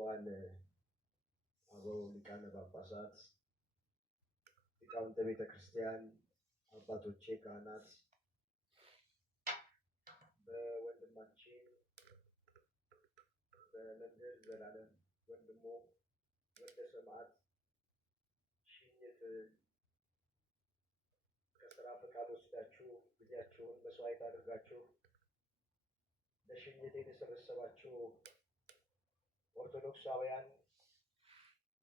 ብፁዓን አበው ሊቃነ ጳጳሳት፣ ሊቃውንተ ቤተ ክርስቲያን፣ አባቶቼ ካህናት፣ በወንድማችን በመምህር ዘላለም ወንድሙ ወልደ ሰማዕት ሽኝት ከስራ ፈቃድ ወስዳችሁ ጊዜያችሁን መስዋዕት አድርጋችሁ ለሽኝት የተሰበሰባችሁ ኦርቶዶክሳውያን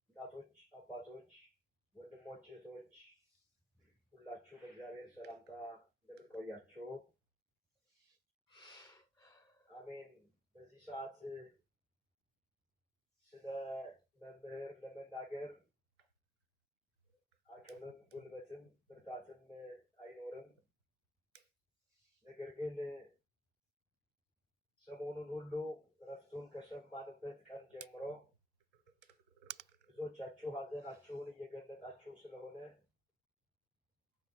እናቶች፣ አባቶች፣ ወንድሞች፣ እህቶች ሁላችሁ በእግዚአብሔር ሰላምታ እንደምን ቆያችሁ? አሜን። በዚህ ሰዓት ስለ መምህር ለመናገር አቅምም ጉልበትም ብርታትም አይኖርም። ነገር ግን ሰሞኑን ሁሉ እረፍቱን ከሰማንበት ቀን ጀምሮ ብዙዎቻችሁ ሀዘናችሁን እየገለጣችሁ ስለሆነ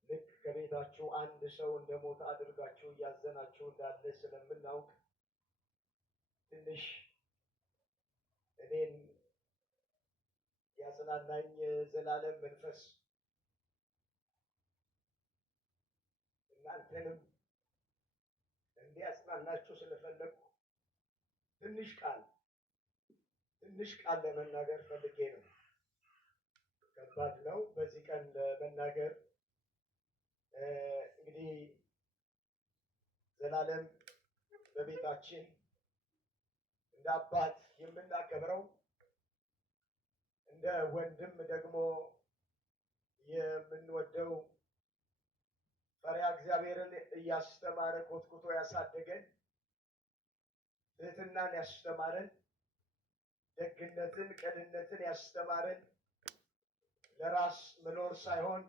ልክ ከቤታችሁ አንድ ሰው እንደሞተ አድርጋችሁ እያዘናችሁ እንዳለ ስለምናውቅ ትንሽ እኔን ያጽናናኝ ዘላለም መንፈስ እናንተንም እንዲያጽናናችሁ ስለፈለኩ ትንሽ ቃል ለመናገር ፈልጌ ነው። ከባድ ነው በዚህ ቀን ለመናገር። እንግዲህ ዘላለም በቤታችን እንደ አባት የምናከብረው እንደ ወንድም ደግሞ የምንወደው ፈሪሃ እግዚአብሔርን እያስተማረ ኮትኩቶ ያሳደገን፣ ትህትናን ያስተማረን፣ ደግነትን ቅንነትን ያስተማረን፣ ለራስ መኖር ሳይሆን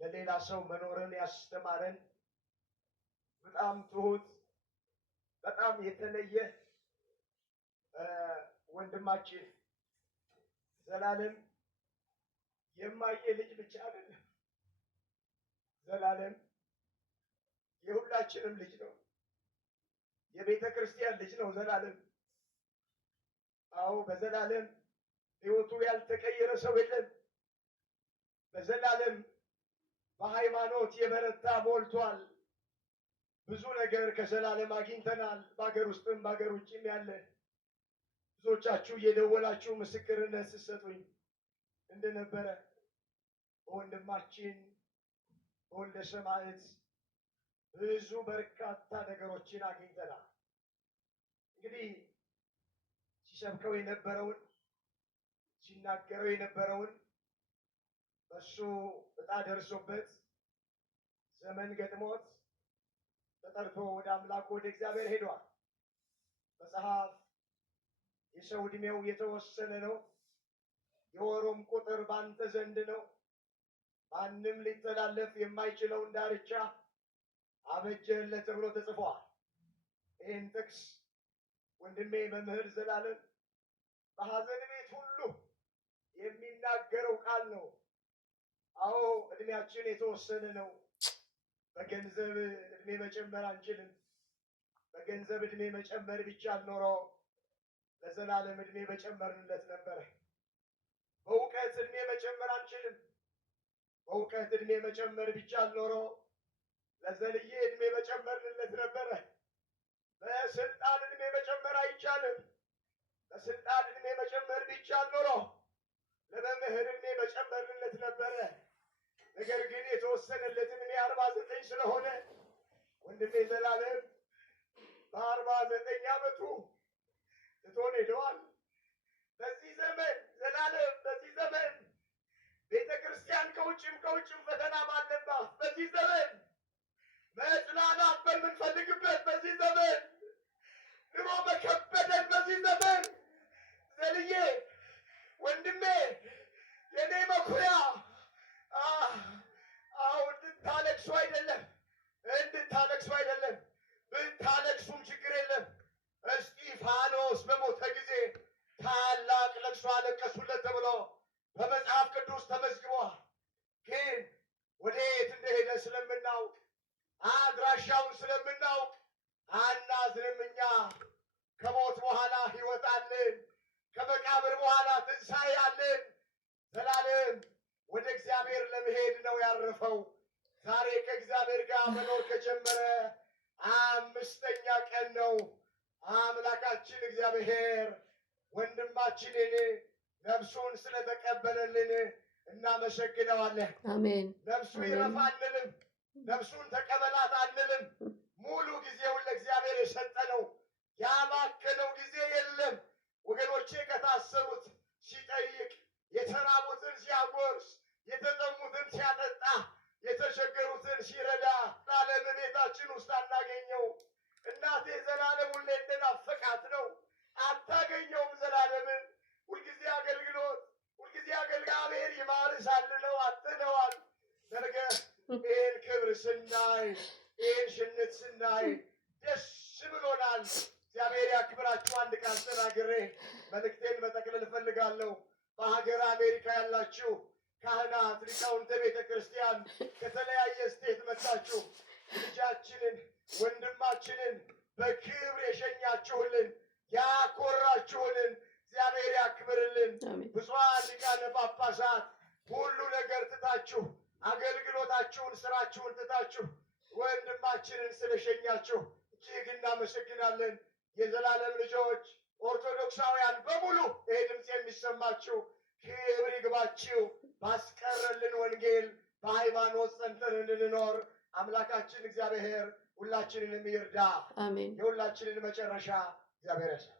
ለሌላ ሰው መኖርን ያስተማረን፣ በጣም ትሁት በጣም የተለየ ወንድማችን ዘላለም የማየ ልጅ ብቻ አይደለም። ዘላለም የሁላችንም ልጅ ነው። የቤተ ክርስቲያን ልጅ ነው ዘላለም። አዎ በዘላለም ሕይወቱ ያልተቀየረ ሰው የለም። በዘላለም በሃይማኖት የበረታ ሞልቷል። ብዙ ነገር ከዘላለም አግኝተናል። በሀገር ውስጥም በሀገር ውጭም ያለ ብዙዎቻችሁ እየደወላችሁ ምስክርነት ስትሰጡኝ እንደነበረ በወንድማችን በወልደ ሰማዕት ብዙ በርካታ ነገሮችን አግኝተናል። እንግዲህ ሲሰብከው የነበረውን ሲናገረው የነበረውን በሱ ዕጣ ደርሶበት ዘመን ገጥሞት ተጠርቶ ወደ አምላኩ ወደ እግዚአብሔር ሄዷል። መጽሐፍ የሰው ዕድሜው የተወሰነ ነው፣ የወሩም ቁጥር ባንተ ዘንድ ነው፣ ማንም ሊተላለፍ የማይችለውን ዳርቻ አበጀህለት ተብሎ ተጽፏል። ይህን ጥቅስ ወንድሜ መምህር ዘላለም በሐዘን ቤት ሁሉ የሚናገረው ቃል ነው። አዎ ዕድሜያችን የተወሰነ ነው። በገንዘብ ዕድሜ መጨመር አንችልም። በገንዘብ ዕድሜ መጨመር ቢቻል ኖሮ ለዘላለም ዕድሜ መጨመርንለት ነበረ። በእውቀት ዕድሜ መጨመር አንችልም። በእውቀት ዕድሜ መጨመር ቢቻል ኖሮ ለዘልዬ ዕድሜ መጨመርንለት ነበረ። በስልጣን ዕድሜ መጨመር አይቻልም። በስልጣን ዕድሜ መጨመር ቢቻል ኖሮ ለመምህር ዕድሜ መጨመርንለት ነበረ። ነገር ግን የተወሰነለት ዕድሜ 49 ስለሆነ ወንድሜ ዘላለም በ49 ዓመቱ ትቶን ሄደዋል። በዚህ ዘመን ዘላለም በዚህ ዘመን ቤተ ክርስቲያን ከውጭም ፈተና ባለባት በዚህ ዘመን መጽናናት በምንፈልግበት በዚህ ዘመን ኑሮ በከበደን በዚህ ዘመን ዘልዬ ወንድሜ የኔ መኩሪያ እንድታለቅሱ አይደለም ብታለቅሱም ችግር የለም። እስጢፋኖስ በሞተ ጊዜ ታላቅ ለቅሶ አለቀሱለት ተብሎ በመጽሐፍ ቅዱስ ተመዝግቧል። ግን ወዴት እንደሄደ ስለምናውቅ አድራሻውን ስለምናውቅ አናዝንም። እኛ ከሞት በኋላ ሕይወት አለን። ከመቃብር በኋላ ትንሣኤ አለን። ዘላለም ወደ እግዚአብሔር ለመሄድ ነው ያረፈው። ዛሬ ከእግዚአብሔር ጋር መኖር ከጀመረ 5ኛ ቀን ነው። አምላካችን እግዚአብሔር ወንድማችንን ነፍሱን ስለተቀበለልን እናመሰግነዋለን። አሜን። ነፍሱ ይረፍ አንልም፣ ነፍሱን ተቀበላት አንልም። ሙሉ ጊዜውን ለእግዚአብሔር የሰጠነው ያባከነው ጊዜ የለም። ወገኖቼ ከታሰሩት ሲጠይቅ፣ የተራቡትን ሲያጎርስ፣ የተጠሙትን ሲያጠጣ፣ የተቸገሩትን ሲረዳ ዘላለም ቤታችን ውስጥ አናገኘው። እናቴ ዘላለም ሁሌ እንደናፈቃት ነው። አታገኘውም ዘላለምን። ሁልጊዜ አገልግሎት፣ ሁልጊዜ እግዚአብሔር ይማር ሳልለው አጥነዋል። ነገ ይህን ክብር ስናይ፣ ይህን ሽንት ስናይ ደስ ብሎናል። እግዚአብሔር ያክብራችሁ። አንድ ቃል ተናግሬ መልእክቴን መጠቅለል እፈልጋለሁ። በሀገር አሜሪካ ያላችሁ ካህናት፣ ሊቃውንተ ቤተ ክርስቲያን ከተለያየ ስቴት መጣችሁ ልጃችንን ወንድማችንን በክብር የሸኛችሁልን ያኮራችሁልን እግዚአብሔር ያክብርልን። ብፁዓን ሊቃነ ጳጳሳት ሁሉ ነገር ትታችሁ አገልግሎታችሁን፣ ስራችሁን ትታችሁ ወንድማችንን ስለሸኛችሁ እጅግ እናመሰግናለን። የዘላለም ልጆች ኦርቶዶክሳውያን በሙሉ ይሄ ድምፅ የሚሰማችሁ ክብር ይግባችሁ። ባስቀረልን ወንጌል በሃይማኖት ጸንተን እንድንኖር አምላካችን እግዚአብሔር ሁላችንንም ይርዳ። አሜን። የሁላችንን መጨረሻ እግዚአብሔር ያሳምር።